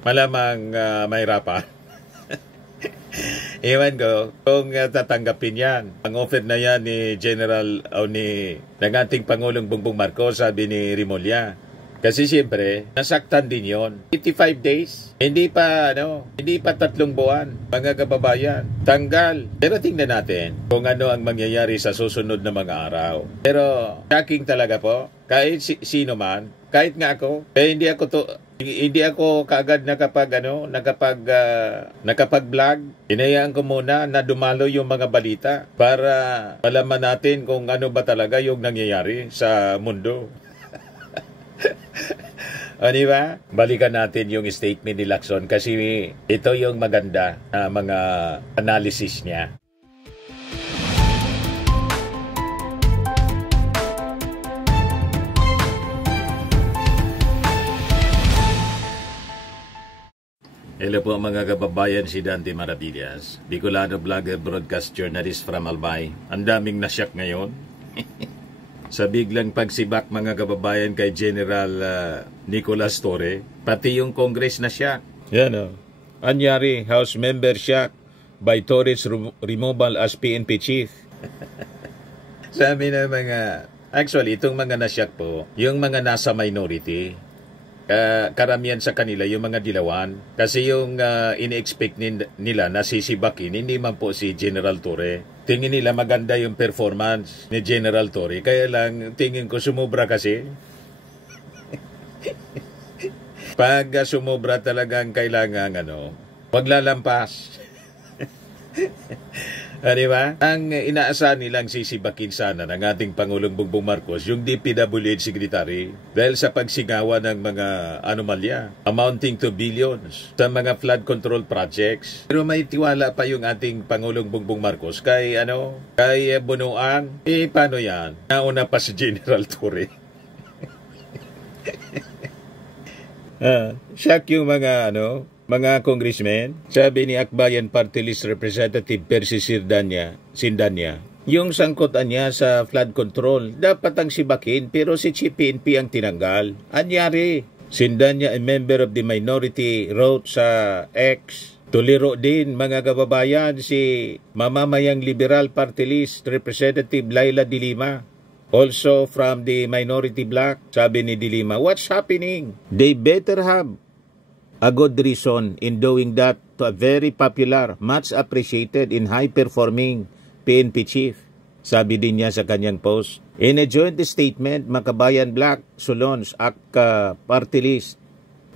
malamang mahirapan. Ewan ko kung tatanggapin yan. Ang offer na yan ni General o ng ating Pangulong Bongbong Marcos, sabi ni Rimulya. Kasi siyempre, nasaktan din yon. 85 days. Hindi pa 3 buwan, mga kababayan. Tanggal. Pero tingnan natin kung ano ang mangyayari sa susunod na mga araw. Pero shocking talaga po. Kahit sino man, kahit nga ako, hindi ako kaagad nakapag-vlog. Hinayaan ko muna na dumalo yung mga balita para malaman natin kung ano ba talaga yung nangyayari sa mundo. O diba? Balikan natin yung statement ni Lacson kasi ito yung maganda na mga analysis niya. Hello po mga kababayan, si Dante Maravillas, Bicolano vlogger, broadcast journalist from Albay. Ang daming nasyak ngayon. Sa biglang pagsibak mga kababayan kay General Nicolas Torre, pati yung Congress na siyak. Yan o. Anyari, House member siyak by Torre's removal as PNP chief. Sabi na actually itong mga nasyak po, yung mga nasa minority, karamihan sa kanila yung mga dilawan. Kasi yung ini-expect nila na sisibakin, hindi man po si General Torre. Tingin nila maganda yung performance ni General Torre. Kaya lang, tingin ko sumubra kasi. Pag sumubra talagang kailangan, wag lalampas. Diba? Ang inaasahan nilang sisibakin sana ng ating Pangulong Bongbong Marcos, yung DPWH Secretary, dahil sa pagsigawa ng mga anomalya, amounting to billions, sa mga flood control projects. Pero may tiwala pa yung ating Pangulong Bongbong Marcos kay Bunuan. Paano yan? Nauna pa si General Torre. Shock yung mga congressmen. Sabi ni Akbayan Party List Representative Percy Sindanya, yung sangkotan niya sa flood control, dapat ang sibakin pero si Chief PNP ang tinanggal. Anyari, Sindanya, a member of the minority, wrote sa X, tuliro din mga kababayan si mamamayang Liberal Party List Representative Laila De Lima. Also from the minority bloc, sabi ni De Lima, what's happening? They better have a good reason in doing that to a very popular, much appreciated in high-performing PNP chief. Sabi din niya sa kanyang post. In a joint statement, Makabayan Black, Solons, ACT Party List,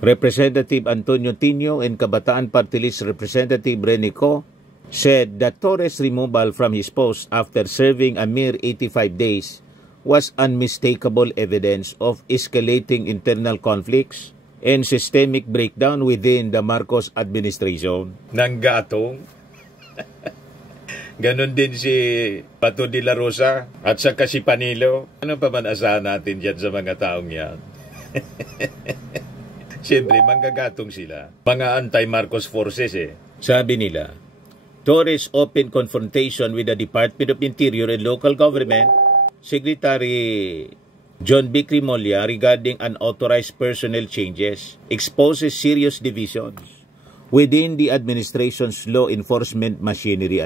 Representative Antonio Tino and Kabataan Party List Representative Renico said that Torres' removal from his post after serving a mere 85 days was unmistakable evidence of escalating internal conflicts and systemic breakdown within the Marcos administration. Nanggatong. Ganon din si Pato de la Rosa at saka si Panilo. Ano pa man asahan natin dyan sa mga taong yan? Siyempre, manggagatong sila. Mga anti-Marcos forces Sabi nila, Torres open confrontation with the Department of Interior and Local Government, Secretary John B. Rimulya regarding unauthorized personnel changes exposes serious divisions within the administration's law enforcement machinery.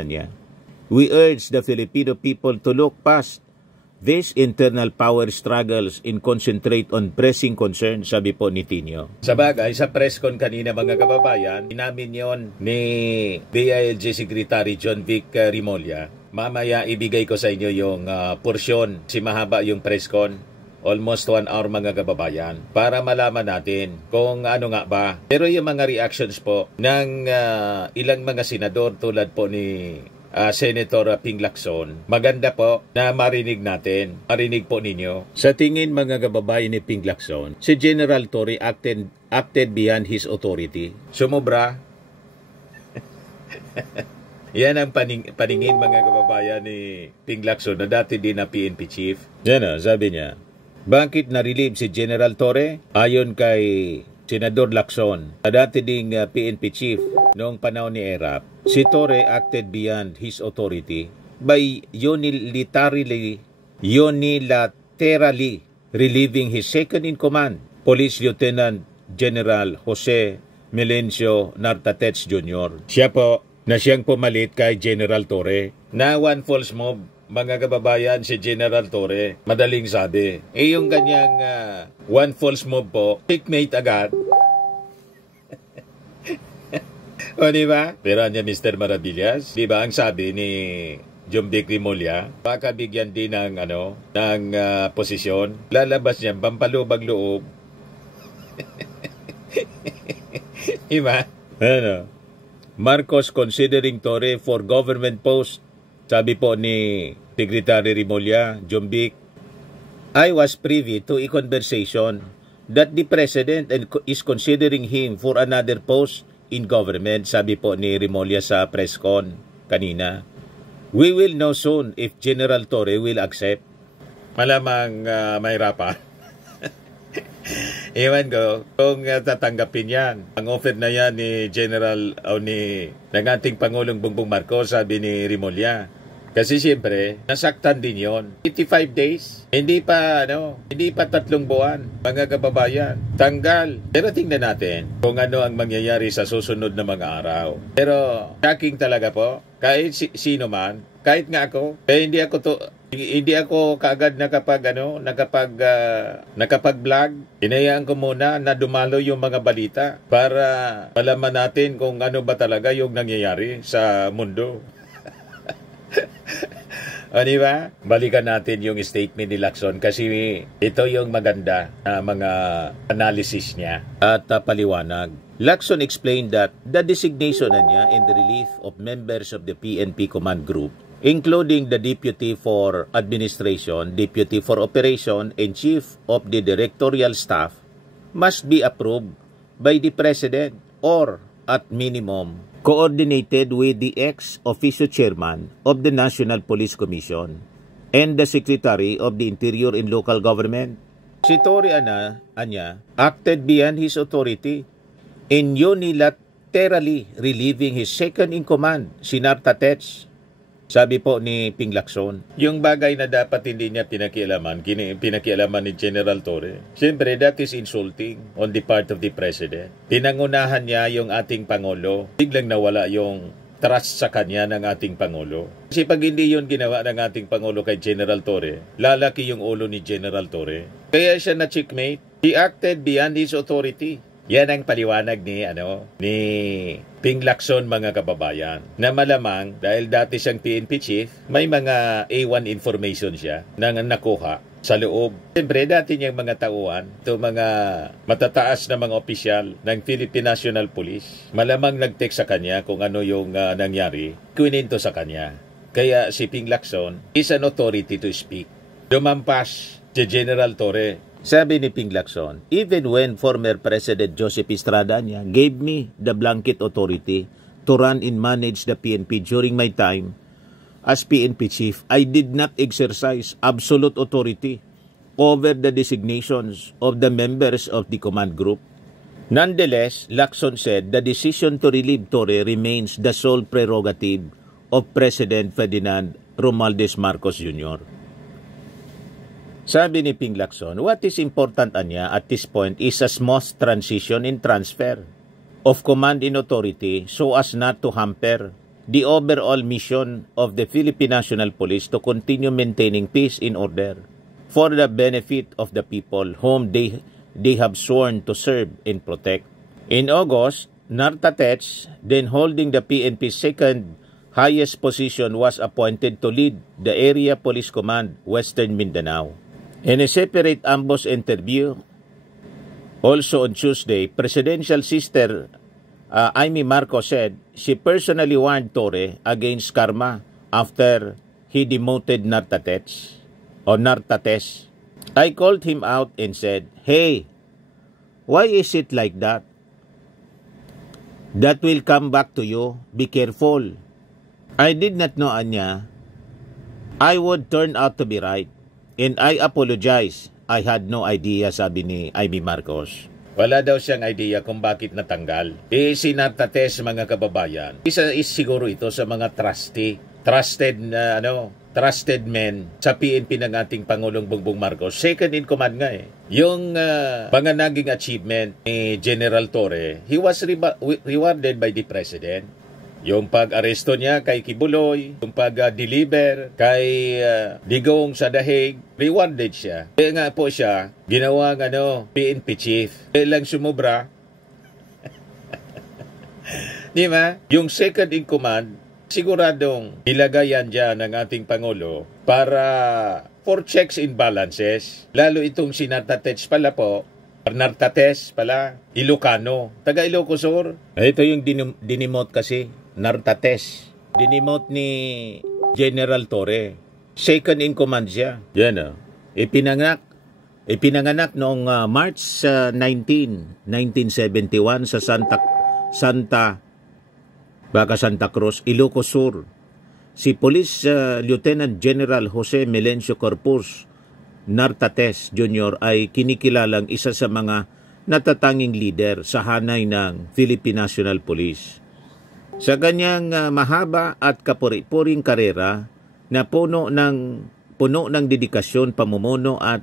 We urge the Filipino people to look past these internal power struggles and concentrate on pressing concerns, sabi po ni Tino. Sa bagay, sa press con kanina mga kababayan, inamin yon ni DILG Secretary John Vic Rimulya. Mamaya ibigay ko sa inyo yung porsyon, si mahaba yung press con. Almost 1 hour mga kababayan para malaman natin kung ano nga ba. Pero yung mga reactions po ng ilang mga senador tulad po ni Senator Ping Lacson, maganda po na marinig natin, marinig po ninyo. Sa tingin mga kababayan ni Ping Lacson, si General Torre acted beyond his authority. Sumobra. Yan ang paningin mga kababayan ni Ping Lacson na dati din na PNP chief. Yan sabi niya. Bakit na-relieve si General Torre? Ayon kay Senador Lacson, dati ding PNP chief noong panahon ni ERAP, si Torre acted beyond his authority by unilaterally relieving his second in command, Police Lieutenant General Jose Melencio Nartatech Jr. Siya po na siyang pumalit kay General Torre. Na one false move, mga kababayan, si General Torre, madaling sabi. Yung kanyang one false move po, checkmate agad. O diba? Pero niya Mr. Maravillas, diba ang sabi ni Jumbik Rimulya, baka bigyan din ng posisyon. Lalabas niya, pampalubag loob. Diba? Marcos considering Torre for government post. Sabi po ni Secretary Rimulya, Jumbik, I was privy to a conversation that the President is considering him for another post in government. Sabi po ni Rimulya sa press con kanina. We will know soon if General Torre will accept. Malamang mahirapan. Ewan ko kung tatanggapin yan. Ang offer na yan ni General o ng ating Pangulong Bongbong Marcos, sabi ni Rimulya. Kasi siyempre, nasaktan din yon. 85 days, hindi pa 3 buwan, mga kababayan. Tanggal. Pero tingnan natin kung ano ang mangyayari sa susunod na mga araw. Pero shocking talaga po. Kahit sino man, kahit nga ako, hindi ako kaagad nakapag-vlog. Hinayaan ko muna na dumalo yung mga balita para malaman natin kung ano ba talaga yung nangyayari sa mundo. O diba? Balikan natin yung statement ni Lacson kasi ito yung maganda na mga analysis niya at paliwanag. Lacson explained that the designation niya in the relief of members of the PNP Command Group, including the Deputy for Administration, Deputy for Operation, and Chief of the Directorial Staff, must be approved by the President or, at minimum, coordinated with the ex-officio chairman of the National Police Commission and the Secretary of the Interior and Local Government. Si Torre Anya acted beyond his authority in unilaterally relieving his second-in-command, si Nartatech. Sabi po ni Ping Lacson, yung bagay na dapat hindi niya pinakialaman ni General Torre. Siyempre, that is insulting on the part of the President. Pinangunahan niya yung ating Pangulo. Biglang nawala yung trust sa kanya ng ating Pangulo. Kasi pag hindi yun ginawa ng ating Pangulo kay General Torre, lalaki yung ulo ni General Torre. Kaya siya na checkmate. He acted beyond his authority. Yan ang paliwanag ni Ping Lacson, mga kababayan. Na malamang, dahil dati siyang PNP chief, may mga A1 information siya na nakuha sa loob. Siyempre, dati niyang mga tauhan, ito mga matataas na mga opisyal ng Philippine National Police, malamang nag-text sa kanya kung ano yung nangyari, kuninto sa kanya. Kaya si Ping Lacson is an authority to speak. Lumampas si General Torre. Sabi ni Ping Lacson, even when former President Joseph Estrada gave me the blanket authority to run and manage the PNP during my time as PNP chief, I did not exercise absolute authority over the designations of the members of the command group. Nonetheless, Lacson said the decision to relieve Torre remains the sole prerogative of President Ferdinand Romualdez Marcos Jr. Sabi ni Ping Lacson, what is important niya at this point is a smooth transition in transfer of command and authority so as not to hamper the overall mission of the Philippine National Police to continue maintaining peace and order for the benefit of the people whom they have sworn to serve and protect. In August, Nartatech, then holding the PNP's second highest position, was appointed to lead the Area Police Command, Western Mindanao. In a separate ambush interview, also on Tuesday, Presidential Sister Amy Marcos said she personally warned Torre against karma after he demoted Nartatech. I called him out and said, "Hey, why is it like that? That will come back to you. Be careful." I did not know, Anya, I would turn out to be right. And I apologize. I had no idea, sabi ni Amy Marcos. Wala daw siyang idea kung bakit natanggal. Si Nartatech, mga kababayan, isa is siguro ito sa mga trusted na trusted men sa PNP ng ating Pangulong Bongbong Marcos. Second in command nga eh. Yung mga naging achievement ni General Torre, he was rewarded by the President. Yung pag-aresto niya kay Kibuloy, yung pag-deliver kay Digong sa Dahig, rewarded siya. Kaya nga po siya, ginawang PNP chief. Kaya lang sumubra. Di ba? Yung second in command, siguradong ilagayan dyan ng ating Pangulo para for checks and balances. Lalo itong si Nartates pala po, Nartates pala, Ilocano, taga Ilocos Sur. Ito yung dinimote kasi, Nartates. Dinimote ni General Torre. Second in command siya. Yan Ipinanganak noong March 19, 1971 sa Santa Cruz, Ilocos Sur. Si Police Lieutenant General Jose Melencio Corpus Nartates Jr. ay kinikilalang isa sa mga natatanging leader sa hanay ng Philippine National Police. Sa kanyang mahaba at kapuri-puring karera na puno ng dedikasyon, pamumuno at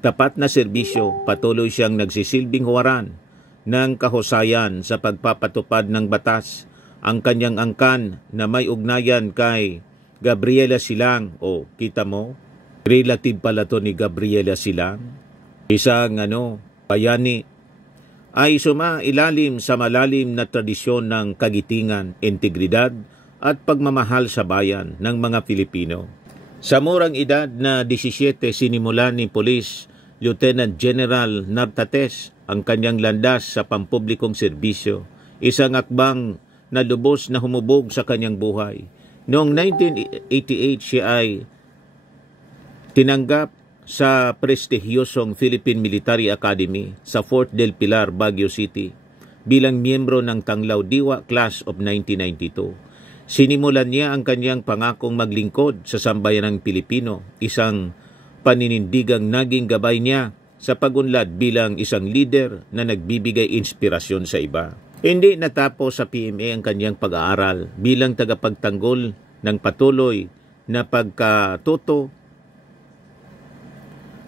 tapat na serbisyo, patuloy siyang nagsisilbing huwaran ng kahusayan sa pagpapatupad ng batas. Ang kanyang angkan na may ugnayan kay Gabriela Silang, kita mo, relative pala to ni Gabriela Silang, isang bayani, ay sumailalim sa malalim na tradisyon ng kagitingan, integridad at pagmamahal sa bayan ng mga Pilipino. Sa murang edad na 17, sinimulan ni Police Lieutenant General Nartates ang kanyang landas sa pampublikong serbisyo, isang akbang na lubos na humubog sa kanyang buhay. Noong 1988, siya ay tinanggap sa prestigyosong Philippine Military Academy sa Fort del Pilar, Baguio City bilang miyembro ng Tanglaw Diwa Class of 1992. Sinimulan niya ang kanyang pangakong maglingkod sa sambayanang Pilipino, isang paninindigang naging gabay niya sa pagunlad bilang isang leader na nagbibigay inspirasyon sa iba. Hindi natapos sa PMA ang kanyang pag-aaral bilang tagapagtanggol ng patuloy na pagkatuto.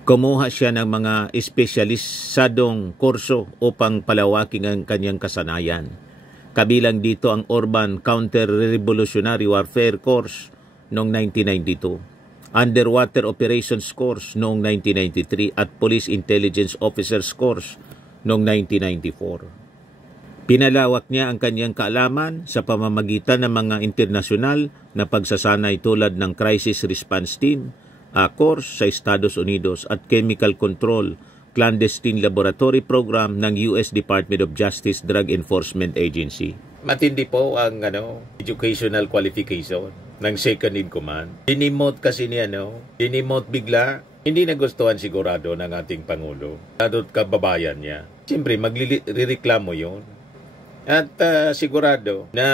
Kumuha siya ng mga espesyalisadong kurso upang palawakin ang kanyang kasanayan. Kabilang dito ang Urban Counter-Revolutionary Warfare Course noong 1992, Underwater Operations Course noong 1993 at Police Intelligence Officers Course noong 1994. Pinalawak niya ang kanyang kaalaman sa pamamagitan ng mga internasyonal na pagsasanay tulad ng Crisis Response Team, course sa Estados Unidos at Chemical Control Clandestine Laboratory Program ng US Department of Justice Drug Enforcement Agency. Matindi po ang educational qualification ng second in command. Dinimote kasi dinimote bigla. Hindi nagustuhan sigurado ng ating Pangulo. Lalo't kababayan niya. Siyempre, maglireklamo yun. At sigurado na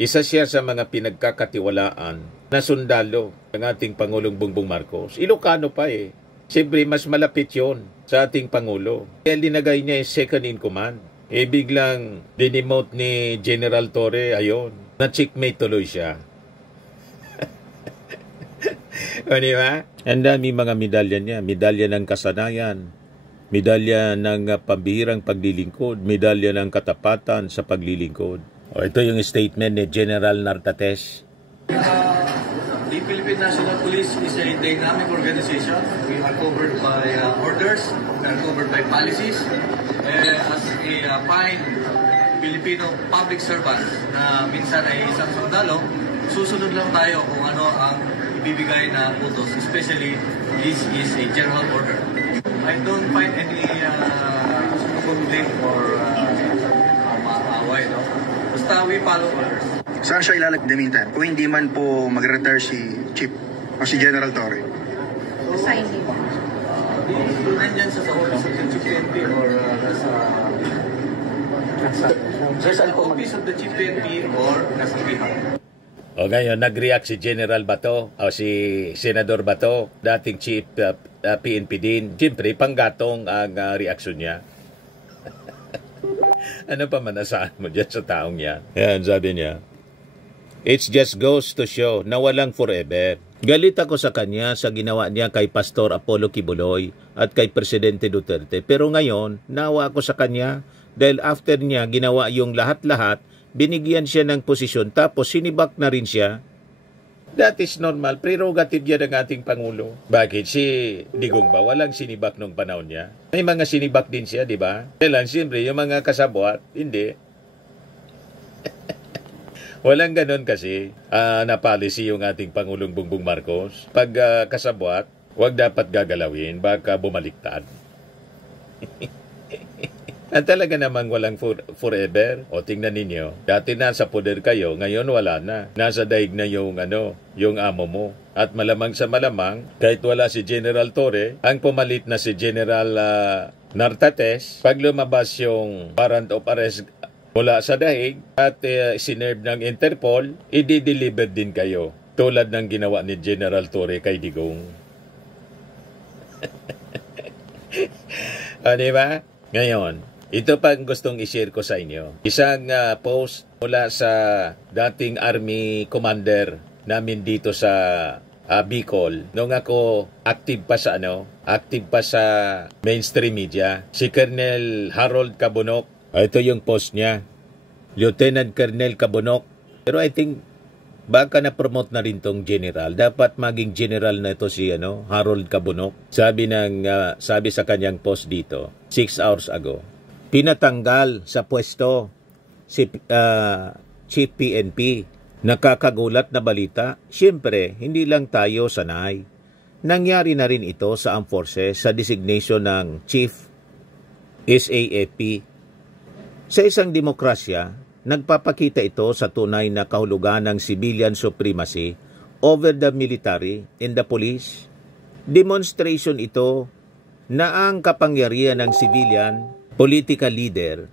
isa siya sa mga pinagkakatiwalaan na sundalo ng ating Pangulong Bongbong Marcos. Ilocano pa eh. Siyempre, mas malapit yon sa ating Pangulo. Kaya linagay niya yung second in command. Biglang dinimote ni General Torre, ayun, na-checkmate tuloy siya. O diba? Ang dami mga medalya niya. Medalya ng kasanayan, medalya ng pambihirang paglilingkod, medalya ng katapatan sa paglilingkod. Ito yung statement ni General Nartates. The Philippine National Police is a dynamic organization. We are covered by orders, we are covered by policies. As a fine Filipino public servant na minsan ay isang sundalo, susunod lang tayo kung ano ang ibibigay na utos, especially this is a general order. I don't find any conflict or away, no? Basta we follow orders. Saan siya ilalagay in the meantime? Kung hindi man po mag-retire si Chief o si General Torre? Assign him. Nandyan sa office of the Chief PNP or nasa office of the Chief PNP or nasa Bihar. O ngayon, nag-react si General Bato o si Senador Bato, dating Chief PNP din. Siyempre, panggatong ang reaksyon niya. Ano pa manasaan mo dyan sa taong yan? Yan, sabi niya. It just goes to show na walang forever. Galit ako sa kanya sa ginawa niya kay Pastor Apollo Kibuloy at kay Presidente Duterte. Pero ngayon, nawa ako sa kanya dahil after niya ginawa yung lahat-lahat, binigyan siya ng posisyon tapos sinibak na rin siya. That is normal. Prerogative yan ng ating Pangulo. Bakit? Si Digong ba? Walang sinibak nung panahon niya. May mga sinibak din siya, di ba? Kailan, siyempre, yung mga kasabwat, hindi. Walang ganun kasi na policy yung ating Pangulong Bongbong Marcos. Pag kasabwat, wag dapat gagalawin, baka bumaliktad. At talaga namang walang forever. O tingnan ninyo, dati nasa poder kayo, ngayon wala na. Nasa daig na yung amo mo. At malamang sa malamang, kahit wala si General Torre, ang pumalit na si General Nartates, pag lumabas yung warrant of arrest mula sa daig at sinerve ng Interpol, i-deliver din kayo. Tulad ng ginawa ni General Torre kay Digong. Diba? Ngayon, ito pa ang gustong i-share ko sa inyo. Isang post mula sa dating Army Commander namin dito sa Bicol. Nung ako active pa sa mainstream media, si Colonel Harold Cabunok. Ito yung post niya. Lieutenant Colonel Cabunok. Pero I think baka na-promote na rin tong general. Dapat maging general na ito si Harold Cabunok. Sabi sa kanyang post dito, 6 hours ago. Pinatanggal sa pwesto si Chief PNP. Nakakagulat na balita. Siyempre, hindi lang tayo sanay. Nangyari na rin ito sa Armed Forces sa designation ng Chief SAFP. Sa isang demokrasya, nagpapakita ito sa tunay na kahulugan ng civilian supremacy over the military and the police. Demonstration ito na ang kapangyarihan ng civilian political leader,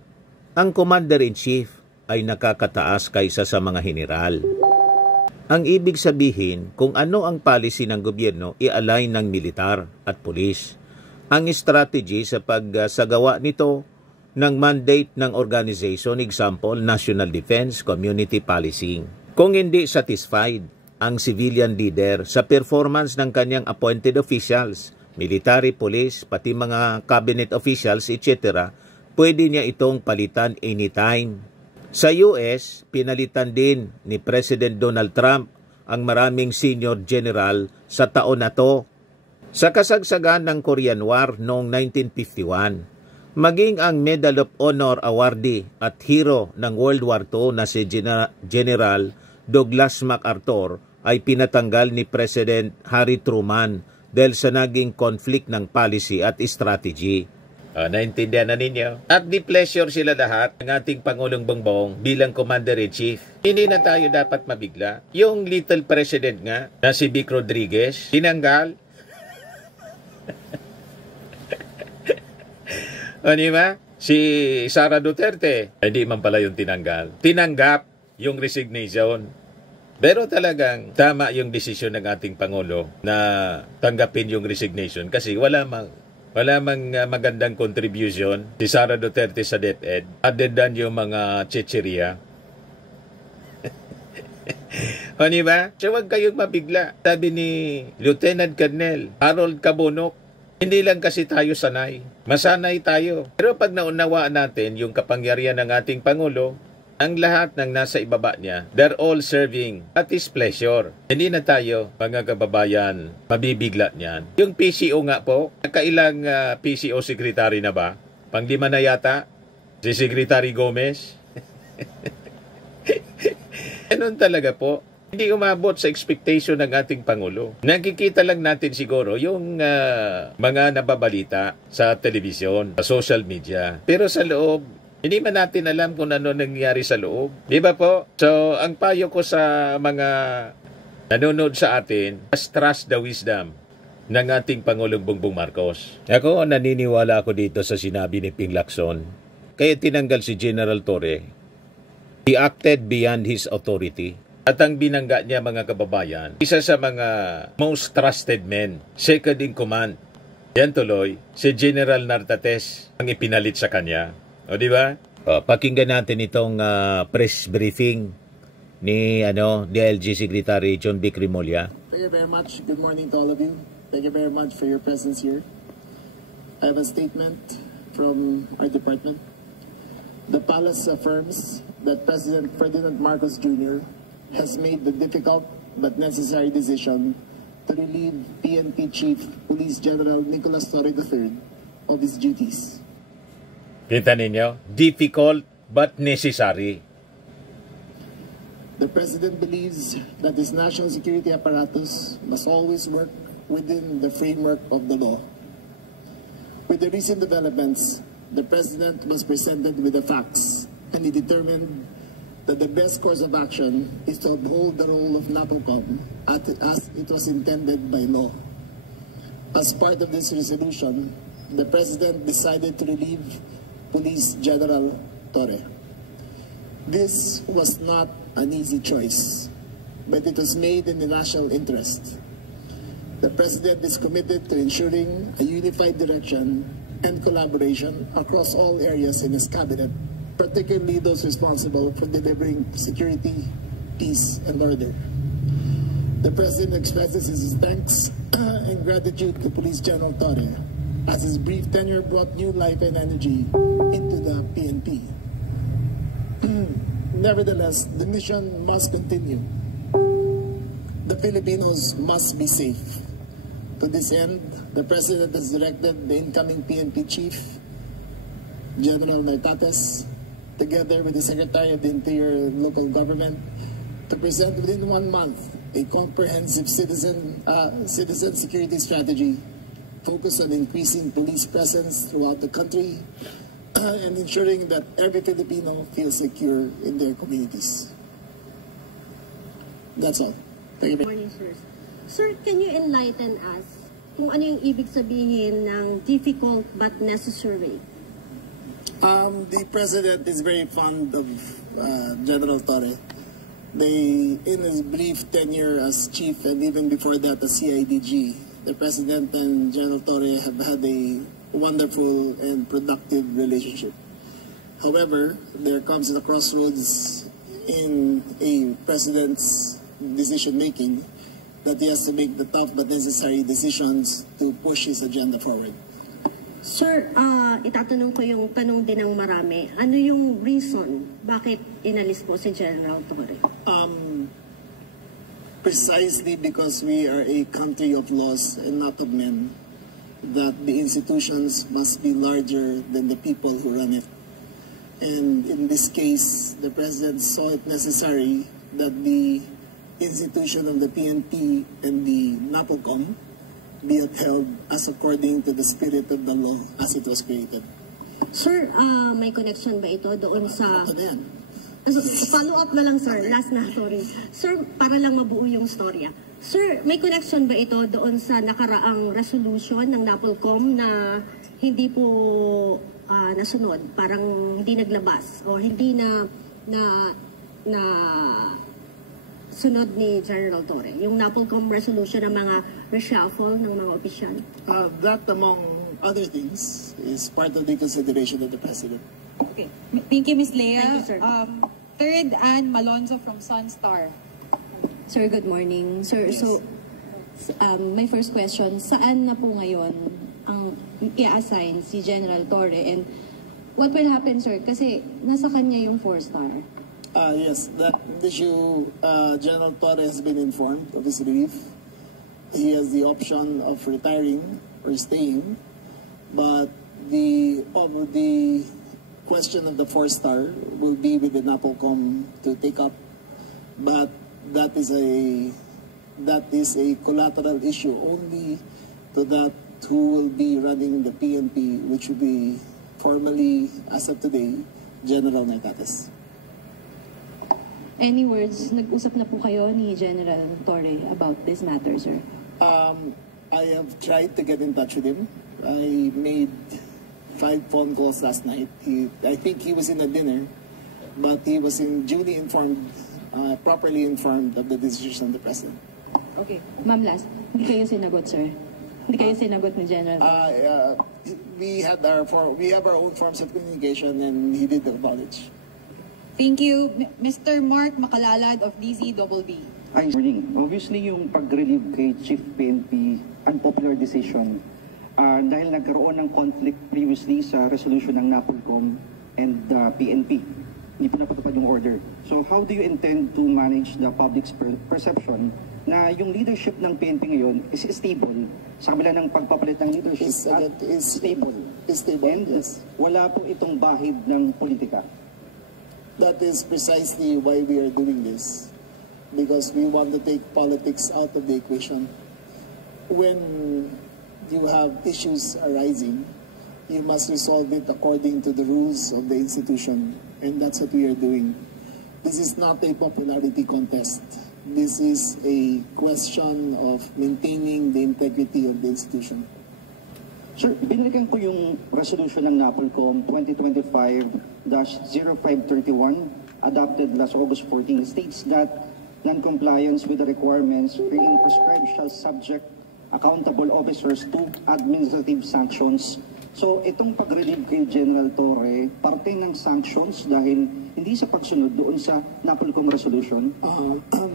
ang commander-in-chief ay nakakataas kaysa sa mga general. Ang ibig sabihin, kung ano ang policy ng gobyerno, i-align ng militar at pulis. Ang strategy sa pagsagawa nito ng mandate ng organization, example, National Defense, Community Policing. Kung hindi satisfied ang civilian leader sa performance ng kanyang appointed officials, military, police, pati mga cabinet officials, etc., pwede niya itong palitan anytime. Sa US, pinalitan din ni President Donald Trump ang maraming senior general sa taon na to. Sa kasagsagan ng Korean War noong 1951, maging ang Medal of Honor awardee at hero ng World War II na si General Douglas MacArthur ay pinatanggal ni President Harry Truman dahil sa naging conflict ng policy at strategy. Naintindihan na ninyo? At di-pleasure sila lahat ng ating Pangulong Bongbong bilang Commander-in-Chief. Hindi na tayo dapat mabigla. Yung little president nga na si Vic Rodriguez, tinanggal. Diba? Si Sara Duterte, hindi man pala yung tinanggal. Tinanggap yung resignation. Pero talagang tama yung desisyon ng ating Pangulo na tanggapin yung resignation kasi wala mang magandang contribution si Sara Duterte sa DepEd other than yung mga chicheria. Diba? So huwag kayong mabigla. Sabi ni Lieutenant Colonel Harold Cabunok, hindi lang kasi tayo sanay. Masanay tayo. Pero pag naunawaan natin yung kapangyarihan ng ating Pangulo, ang lahat ng nasa ibaba niya, they're all serving at his pleasure. Hindi na tayo, mga kababayan, mabibigla niyan. Yung PCO nga po, nakailang PCO secretary na ba? Pang-5 na yata? Si Secretary Gomez? Ganun talaga po. Hindi umabot sa expectation ng ating Pangulo. Nakikita lang natin siguro yung mga nababalita sa telebisyon, sa social media. Pero sa loob, hindi man natin alam kung ano nangyari sa loob. Di ba po? So, ang payo ko sa mga nanonood sa atin, trust the wisdom ng ating Pangulong Bongbong Marcos. Ako, naniniwala ako dito sa sinabi ni Ping Lacson. Kaya tinanggal si General Torre. He acted beyond his authority. At ang binangga niya, mga kababayan, isa sa mga most trusted men, second in command. Yan tuloy, si General Nartates ang ipinalit sa kanya. O di ba? Pakinggan natin itong press briefing ni DILG Secretary John Vic Rimulya. Thank you very much. Good morning to all of you. Thank you very much for your presence here. I have a statement from our department. The palace affirms that President Ferdinand Marcos Jr. has made the difficult but necessary decision to relieve PNP Chief Police General Nicolas Torre III of his duties. Kita ninyo? Difficult but necessary. The President believes that his national security apparatus must always work within the framework of the law. With the recent developments, the President was presented with the facts, and he determined that the best course of action is to uphold the role of NAPOLCOM as it was intended by law. As part of this resolution, the President decided to relieve Police General Torre. This was not an easy choice, but it was made in the national interest. The President is committed to ensuring a unified direction and collaboration across all areas in his cabinet, particularly those responsible for delivering security, peace, and order. The President expresses his thanks and gratitude to Police General Torre, as his brief tenure brought new life and energy into the PNP. Nevertheless, the mission must continue. The Filipinos must be safe. To this end, the President has directed the incoming PNP Chief, General Nartates, together with the Secretary of the Interior and Local Government, to present within 1 month a comprehensive citizen security strategy focused on increasing police presence throughout the country and ensuring that every Filipino feels secure in their communities. That's all. Thank you. Good morning, sir. Sir, can you enlighten us kung ano yung ibig sabihin ng difficult but necessary? The President is very fond of General Torre. In his brief tenure as chief and even before that as CIDG, the President and General Torre have had a wonderful and productive relationship. However, there comes a crossroads in a President's decision-making that he has to make the tough but necessary decisions to push his agenda forward. Sir, itatanong ko yung tanong din ng marami. Ano yung reason bakit inalis po si General Torre? Precisely because we are a country of laws and not of men, that the institutions must be larger than the people who run it. And in this case, the President saw it necessary that the institution of the PNP and the NAPOLCOM be upheld as according to the spirit of the law as it was created. Sir, may connection ba ito doon sa... Ano yan? Follow up na lang, sir. Last na, sorry. Sir, para lang mabuo yung storya. Sir, may connection ba ito doon sa nakaraang resolution ng NAPOLCOM na hindi po nasunod? Parang hindi naglabas o hindi na sunod ni General Torre? Yung NAPOLCOM resolution ng mga reshuffle ng mga opisyal? That, among other things, is part of the consideration of the President. Okay. Thank you, Ms. Leah. Thank you, sir. Third, Ann Malonzo from Sunstar. Sir, good morning. Sir, Yes. so, my first question, saan na po ngayon ang i-assign si General Torre? And what will happen, sir? Kasi nasa kanya yung 4-star. Yes, that issue, General Torre has been informed of his relief. He has the option of retiring or staying, but the question of the 4-star will be with the NAPOLCOM to take up, but that is a collateral issue only to that who will be running the PNP, which will be formally, as of today, General Nartates. Any words, nag-usap na po kayo ni General Torre about this matter, sir? I have tried to get in touch with him. I made 5 phone calls last night. I think he was in a dinner, but he was duly informed, properly informed of the decision of the President. Okay. Ma'am, last, hindi kayo sinagot, sir? Hindi kayo sinagot ni General? We have our own forms of communication, and he did acknowledge. Thank you. Mr. Mark Makalalad of DZBB. Hi, morning. Obviously, yung pag-relieve kay Chief PNP, unpopular decision. Dahil nagkaroon ng conflict previously sa resolution ng NAPOLCOM and PNP. Hindi po napatupad yung order. So how do you intend to manage the public's perception na yung leadership ng PNP ngayon is stable sa kabila ng pagpapalit ng leadership is stable? stable, And yes. wala po itong bahid ng politika. That is precisely why we are doing this. Because we want to take politics out of the equation. When you have issues arising, you must resolve it according to the rules of the institution. And that's what we are doing. This is not a popularity contest. This is a question of maintaining the integrity of the institution. Sir, binalikan ko yung resolution ng NAPOLCOM 2025-0531 adopted last August 14 states that non-compliance with the requirements creating prescribed shall subject accountable officers to administrative sanctions. So itong pag-relieve kay General Torre, parte ng sanctions dahil hindi sa pagsunod doon sa NAPOLCOM resolution?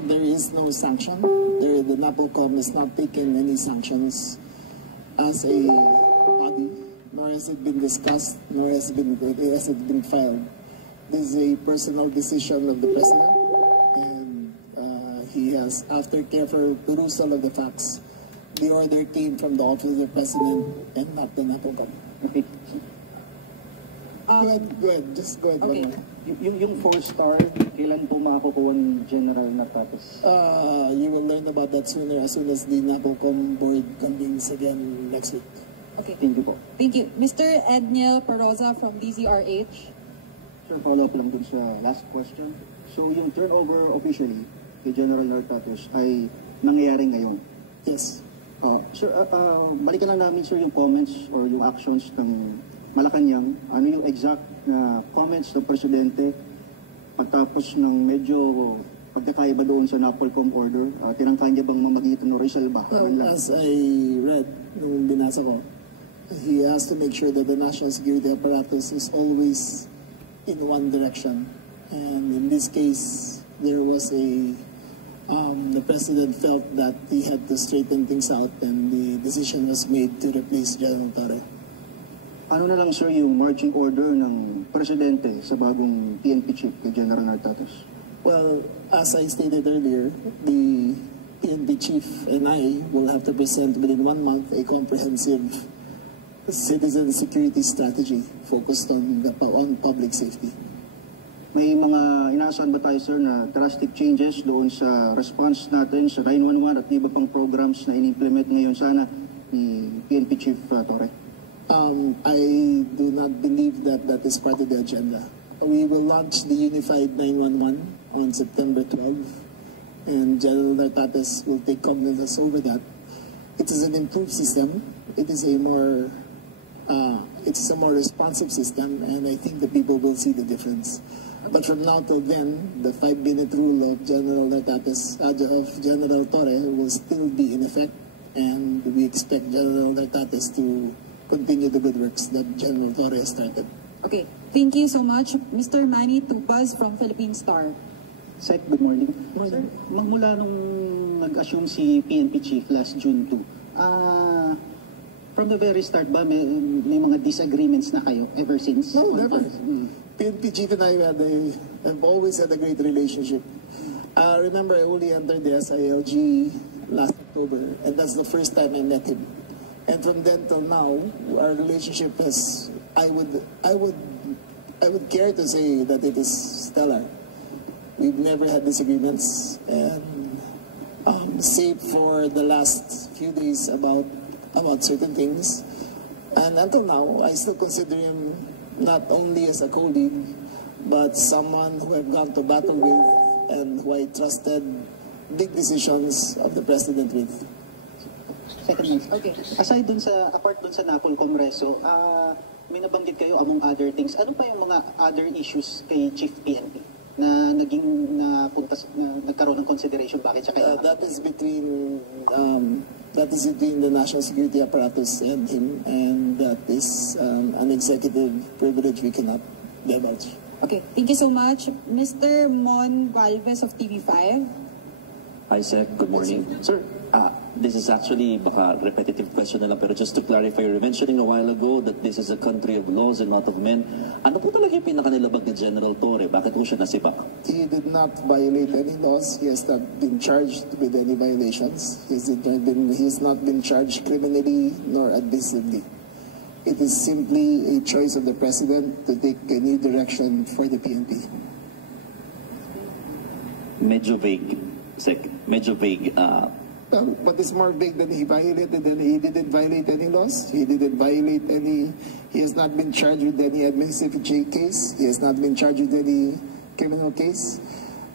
There is no sanction. The NAPOLCOM has not taken any sanctions as a body, nor has it been discussed, nor has it been filed. This is a personal decision of the President, and he has, after careful perusal of the facts, the order came from the office of the President and not the NAPOLCOM. Okay. Go ahead, just go ahead. Okay. Yung 4-star, kailan po makakukuha ng General Nartates? You will learn about that sooner, as soon as the NAPOLCOM board convenes again next week. Okay. Thank you po. Thank you. Mr. Edniel Peroza from DZRH. Sir, follow-up lang dun sa last question. So yung turnover officially kay General Nartates ay nangyayari ngayon? Yes. Sir, balikan lang namin sir yung comments or yung actions ng Malacanang. Ano yung exact na comments ng Presidente pagtapos ng medyo pagkakaiba doon sa NAPOLCOM order? Tinangkahan niya bang mamagitan ng Rizal ba? As I read, nung binasa ko, he has to make sure that the national security apparatus is always in one direction. And in this case, there was the President felt that he had to straighten things out, and the decision was made to replace General Torre. Ano na lang sir yung marching order ng Presidente sa bagong PNP chief kay General Nartates? Well, as I stated earlier, the PNP chief and I will have to present within 1 month a comprehensive citizen security strategy focused on public safety. May mga inaasahan ba tayo sir na drastic changes doon sa response natin sa 911 at iba pang programs na in-implement ngayon sana ni PNP Chief Torre? I do not believe that that is part of the agenda. We will launch the Unified 911 on September 12, and General Nartates will take cognizance over that. It is an improved system. It is a more responsive system, and I think the people will see the difference. But from now till then, the 5-minute rule of General Nartates, of General Torre, will still be in effect, and we expect General Nartates to continue the good works that General Torre has started. Okay. Thank you so much. Mr. Manny Tupaz from Philippine Star. Sec, good morning. Sir, magmula nung nag-assume si PNP Chief last June 2, from the very start ba may mga disagreements na kayo ever since? No, never. PNP Chief and I have always had a great relationship. Remember, I only entered the SILG last October, and that's the first time I met him. And from then till now, our relationship has, I would care to say that it is stellar. We've never had disagreements, and save for the last few days about certain things. And until now, I still consider him not only as a colleague, but someone who I've gone to battle with and who I trusted big decisions of the President with. Secondly, Okay. aside dun sa, apart dun sa NAPOLCOM Reso, may nabanggit kayo among other things. Ano pa yung mga other issues kay Chief PNP na nagkaroon ng consideration bakit siya kailangan? That is between the national security apparatus and him, and that is an executive privilege we cannot divulge. Okay, thank you so much. Mr. Mon Valves of TV5. Hi, Sec. Good morning. Sir, this is actually baka repetitive question na lang, pero just to clarify, you were mentioning a while ago that this is a country of laws and not of men. Ano po talaga yung pinakanilabag ni General Torre? Bakit po siya nasibak? He did not violate any laws. He has not been charged with any violations. He has not been charged criminally nor admissively. It is simply a choice of the President to take a new direction for the PNP. Medyo vague. Sec, medyo vague. What is more vague than he violated? Then he didn't violate any laws. He didn't violate any. He has not been charged with any administrative case. He has not been charged with any criminal case.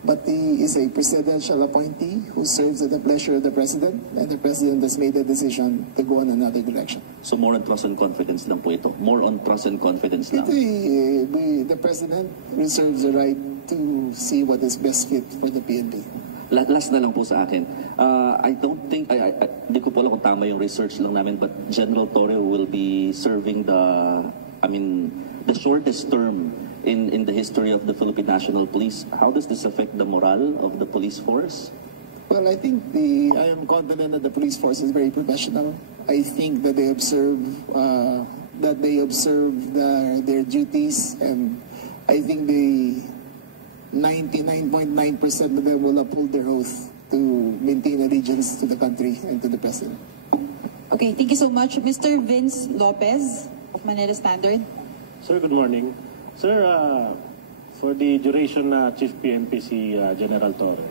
But he is a presidential appointee who serves at the pleasure of the President, and the President has made a decision to go in another direction. So more on trust and confidence lang po ito? More on trust and confidence lang? The President reserves the right to see what is best fit for the PNP. Last na lang po sa akin. I don't think, di ko po alam kung tama yung research lang namin, but General Torre will be serving the shortest term in the history of the Philippine National Police. How does this affect the morale of the police force? Well, I think I am confident that the police force is very professional. I think that they observe their duties, and I think 99.9% of them will uphold their oath to maintain allegiance to the country and to the President. Okay, thank you so much. Mr. Vince Lopez of Manila Standard. Sir, good morning. Sir, for the duration na Chief PNP si General Torre,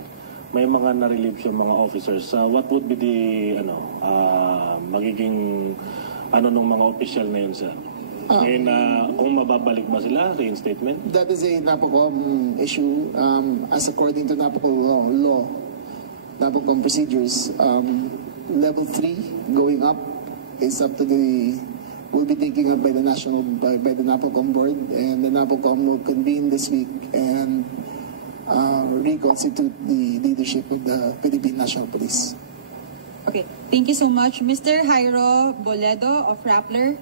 may mga na-relieve yung mga officers. What would be the magiging nung mga official na yun, sir? Ngayon, kung mababalik ba sila, reinstatement? That is a NAPOCOM issue. As according to NAPOCOM law, NAPOCOM procedures, level 3 going up is up to will be taken up by the NAPOCOM board, and the NAPOCOM will convene this week and reconstitute the leadership of the Philippine National Police. Okay, thank you so much. Mr. Jairo Boledo of Rappler.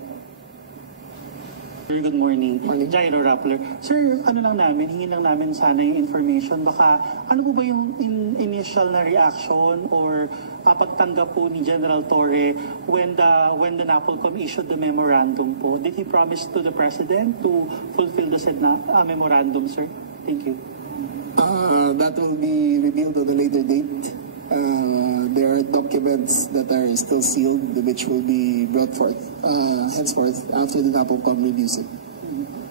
Good morning. Jairo Rappler. Sir, hingin lang namin sana yung information. Baka, ano po ba yung initial na reaction or pagtanggap po ni General Torre when the NAPOLCOM issued the memorandum po? Did he promise to the President to fulfill the said memorandum, sir? Thank you. That will be revealed on a later date. There are documents that are still sealed, which will be brought forth henceforth after the NAPOLCOM reviews it.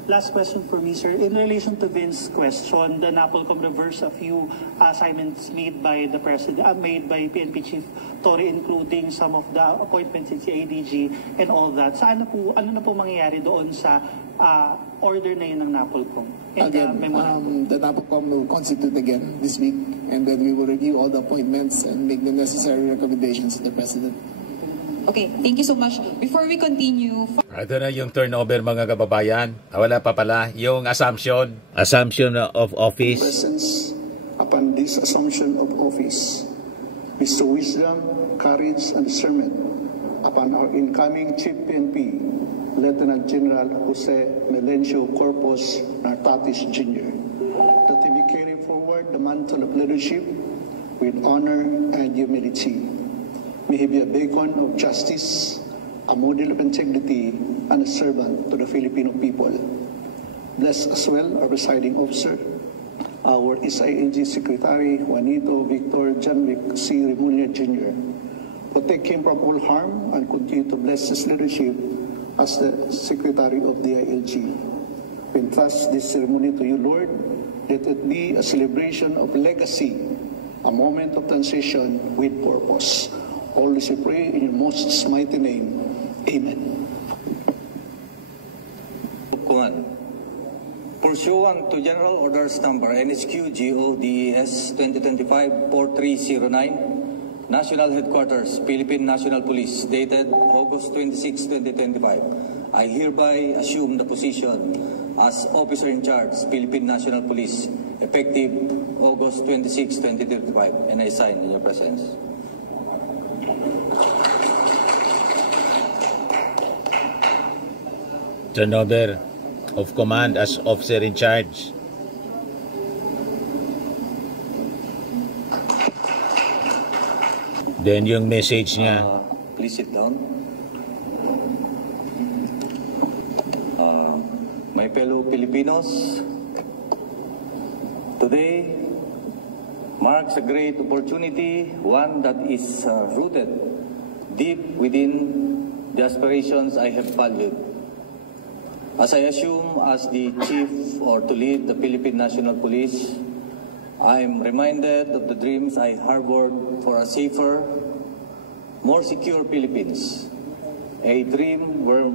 Last question for me, sir. In relation to Vince's question, the NAPOLCOM reversed a few assignments made by the President, made by PNP Chief Torre, including some of the appointments in CIDG and all that. Ano na po mangyayari doon sa order na yun ng NAPOLCOM? Again, the NAPOLCOM will constitute again this week, and then we will review all the appointments and make the necessary recommendations to the President. Okay, thank you so much. Before we continue... Ito na yung turnover, mga kababayan. Wala pa pala yung assumption of office. Presence upon this assumption of office, bestow wisdom, courage, and discernment upon our incoming Chief PNP, Lieutenant General Jose Melencio Corpus Nartatis Jr., that he may carry forward the mantle of leadership with honor and humility. May he be a beacon of justice, a model of integrity, and a servant to the Filipino people. Bless as well our presiding officer, our SING Secretary Juanito Victor Janvic C. Remulla Jr. Protect him from all harm and continue to bless his leadership as the Secretary of the ILG. We entrust this ceremony to you, Lord. Let it be a celebration of legacy, a moment of transition with purpose. All this we pray in your most mighty name. Amen. Pursuant to General Orders Number NSQ-GO-DES 2025-4309, National Headquarters, Philippine National Police, dated August 26, 2025, I hereby assume the position as Officer in Charge, Philippine National Police, effective August 26, 2025, and I sign in your presence. Turnover. of command as officer in charge. Then yung message niya. Please sit down. My fellow Filipinos, today marks a great opportunity, one that is rooted deep within the aspirations I have valued. As I assume as the chief or to lead the Philippine National Police, I am reminded of the dreams I harbored for a safer, more secure Philippines. A dream where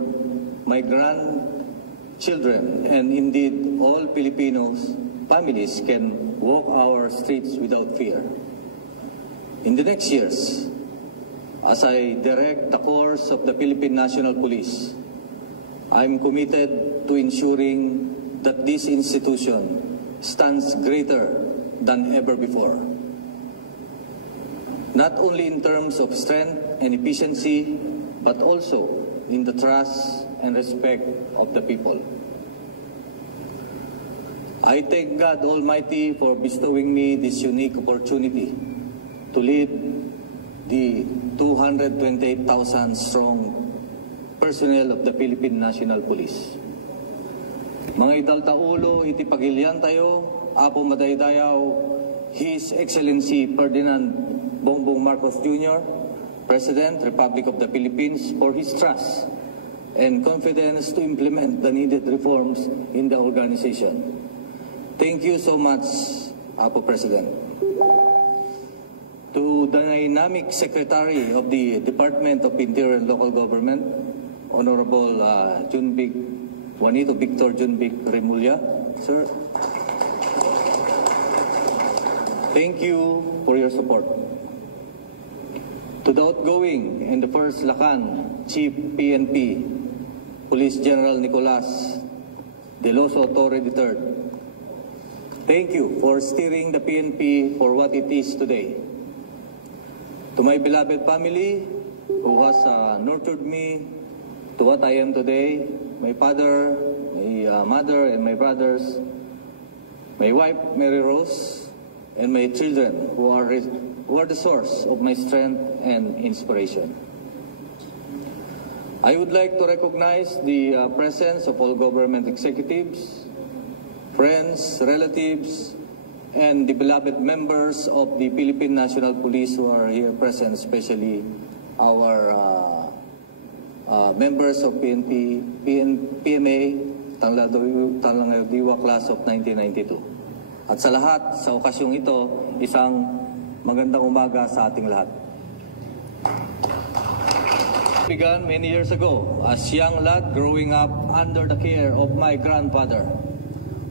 my grandchildren and indeed all Filipinos families can walk our streets without fear. In the next years, as I direct the course of the Philippine National Police, I'm committed to ensuring that this institution stands greater than ever before. Not only in terms of strength and efficiency, but also in the trust and respect of the people. I thank God Almighty for bestowing me this unique opportunity to lead the 228,000 strong personnel of the Philippine National Police. Mga idaltaulo, iti pagilian tayo, Apo Madaydayaw, His Excellency Ferdinand Bongbong Marcos Jr., President, Republic of the Philippines, for his trust and confidence to implement the needed reforms in the organization. Thank you so much, Apo President. To the dynamic Secretary of the Department of Interior and Local Government, Honorable Juanito Victor Junbic Remulla, sir. Thank you for your support. To the outgoing and the first Lacan Chief PNP, Police General Nicolas De Loso Torre III, thank you for steering the PNP for what it is today. To my beloved family who has nurtured me to what I am today, my father, my mother, and my brothers, my wife, Mary Rose, and my children who are the source of my strength and inspiration. I would like to recognize the presence of all government executives, friends, relatives, and the beloved members of the Philippine National Police who are here present, especially our members of PMA, Talangadiwa Class of 1992. At sa lahat, sa okasyong ito, isang magandang umaga sa ating lahat. Began many years ago as young lad growing up under the care of my grandfather,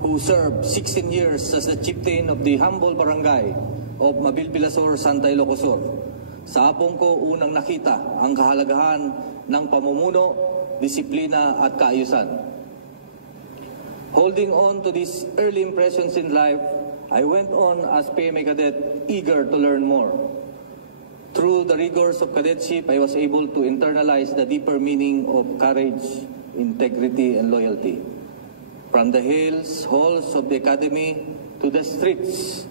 who served 16 years as the chieftain of the humble barangay of Mabilbilasor, Santa Ilocos Sur. Sa apong ko unang nakita ang kahalagahan ng pamumuno, disiplina at kaayusan. Holding on to these early impressions in life, I went on as PMA cadet, eager to learn more. Through the rigors of cadetship, I was able to internalize the deeper meaning of courage, integrity, and loyalty. From the halls of the academy to the streets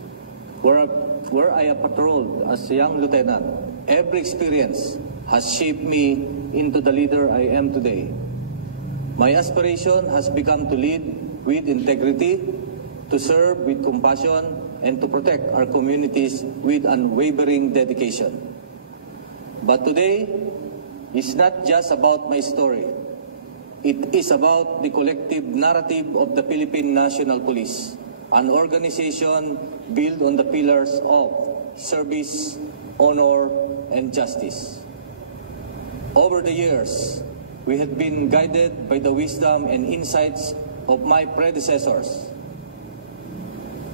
where I patrolled as a young lieutenant, every experience has shaped me into the leader I am today. My aspiration has become to lead with integrity, to serve with compassion, and to protect our communities with unwavering dedication. But today is not just about my story. It is about the collective narrative of the Philippine National Police, an organization built on the pillars of service, honor, and justice. Over the years, we have been guided by the wisdom and insights of my predecessors.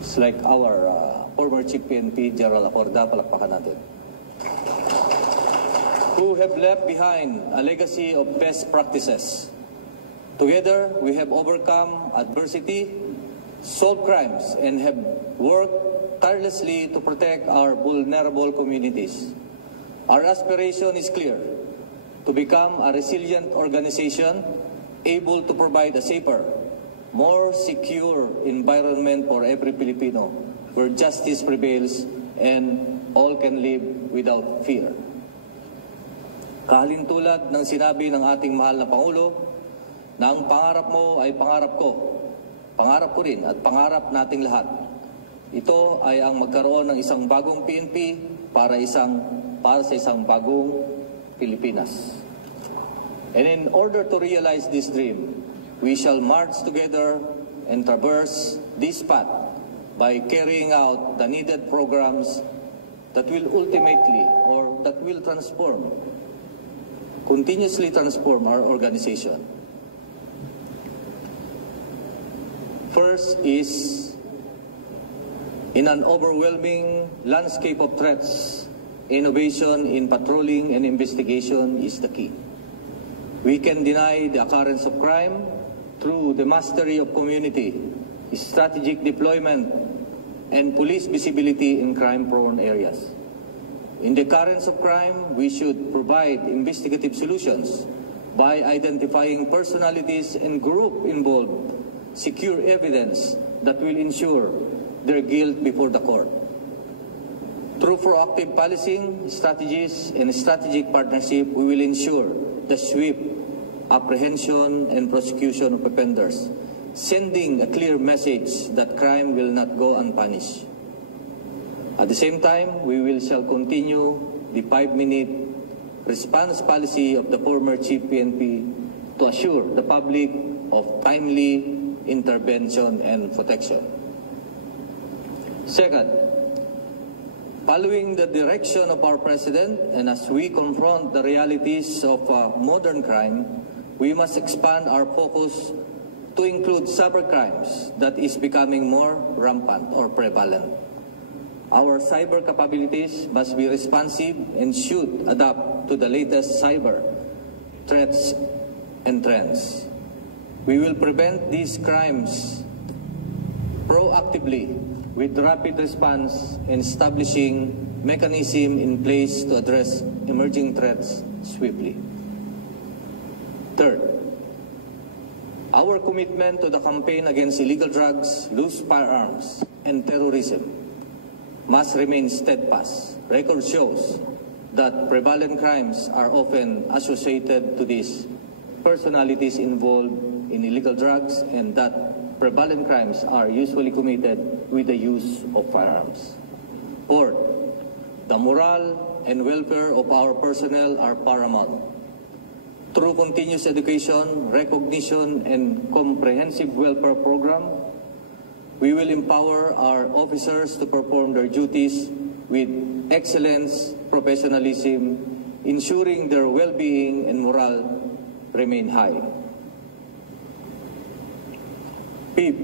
It's like our former Chief PNP, General Acorda, palakpakan natin, who have left behind a legacy of best practices. Together, we have overcome adversity, solved crimes, and have worked tirelessly to protect our vulnerable communities. Our aspiration is clear: to become a resilient organization able to provide a safer, more secure environment for every Filipino, where justice prevails and all can live without fear. Kahalintulad ng sinabi ng ating mahal na Pangulo, na ang pangarap mo ay pangarap ko rin at pangarap nating lahat. Ito ay ang magkaroon ng isang bagong PNP para sa isang bagong Pilipinas. And in order to realize this dream, we shall march together and traverse this path by carrying out the needed programs that will ultimately, or that will continuously transform our organization. First is, in an overwhelming landscape of threats, innovation in patrolling and investigation is the key. We can deny the occurrence of crime through the mastery of community, strategic deployment, and police visibility in crime-prone areas. In the occurrence of crime, we should provide investigative solutions by identifying personalities and groups involved, secure evidence that will ensure their guilt before the court. Through proactive policing strategies and strategic partnership, we will ensure the swift apprehension and prosecution of offenders, sending a clear message that crime will not go unpunished. At the same time, we shall continue the 5-minute response policy of the former Chief PNP to assure the public of timely intervention and protection. Second, following the direction of our President and as we confront the realities of modern crime, we must expand our focus to include cybercrimes that is becoming more rampant or prevalent. Our cyber capabilities must be responsive and should adapt to the latest cyber threats and trends. We will prevent these crimes proactively with rapid response and establishing mechanisms in place to address emerging threats swiftly. Third, our commitment to the campaign against illegal drugs, loose firearms, and terrorism must remain steadfast. Record shows that prevalent crimes are often associated to these personalities involved in illegal drugs, and that prevalent crimes are usually committed with the use of firearms. Fourth, the moral and welfare of our personnel are paramount. Through continuous education, recognition, and comprehensive welfare program, we will empower our officers to perform their duties with excellence, professionalism, ensuring their well-being and morale remain high. Fifth,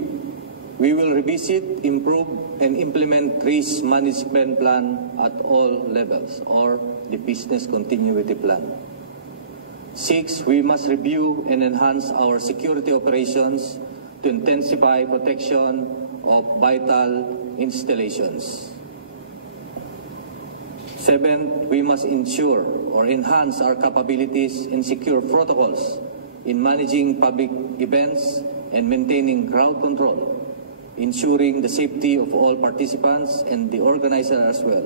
we will revisit, improve, and implement risk management plan at all levels, or the business continuity plan. Six, we must review and enhance our security operations to intensify protection of vital installations. Seventh, we must ensure or enhance our capabilities in secure protocols in managing public events and maintaining crowd control, ensuring the safety of all participants and the organizer as well,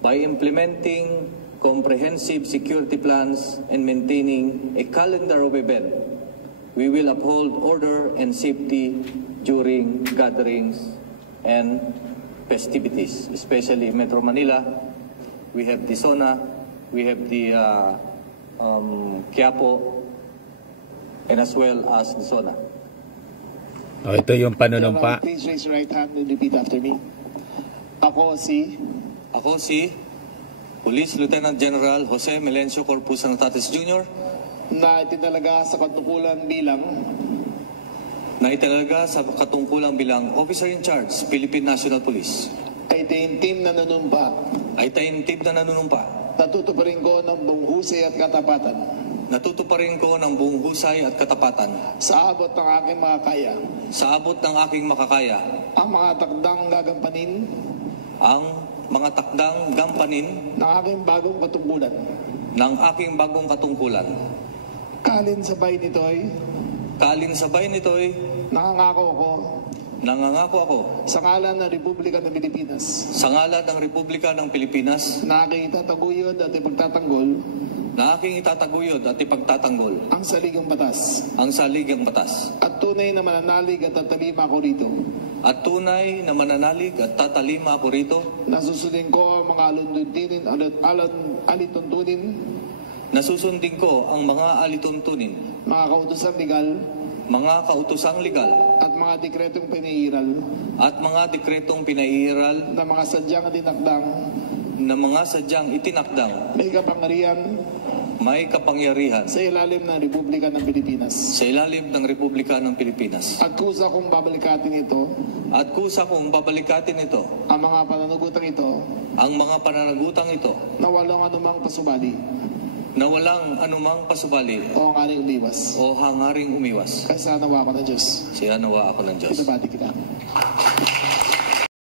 by implementing comprehensive security plans and maintaining a calendar of events. We will uphold order and safety during gatherings and festivities, especially in Metro Manila. We have the SONA, we have the Quiapo, and as well as the SONA. Ito yung panunumpa. Please raise your right hand and repeat after me. Ako si Police Lieutenant General Jose Melencio Corpus Natatis Jr. na itinalaga sa katungkulan bilang Officer in Charge, Philippine National Police. Ay taimtim na nanunumpa. Natutuparin ko ng buong husay at katapatan. Sa abot ng aking makakaya. Ang mga takdang gampanin ng aking bagong katungkulan. Kalin sabay nito'y Nangangako ako sa ngalan ng Republika ng Pilipinas na aking itataguyod at ipagtatanggol ang saligang batas at tunay na mananalig at tatalima ako rito na susundin ko ang mga alituntunin mga kautosang legal at mga dekretong pinairal na mga sadyang itinakdang may kapangyarihan sa ilalim ng Republika ng Pilipinas. At kusa kong babalikatin ito ang mga pananagutang ito na walang anumang pasubali o hangaring umiwas. Kaya nawa ako ng Diyos. Pinabati kita.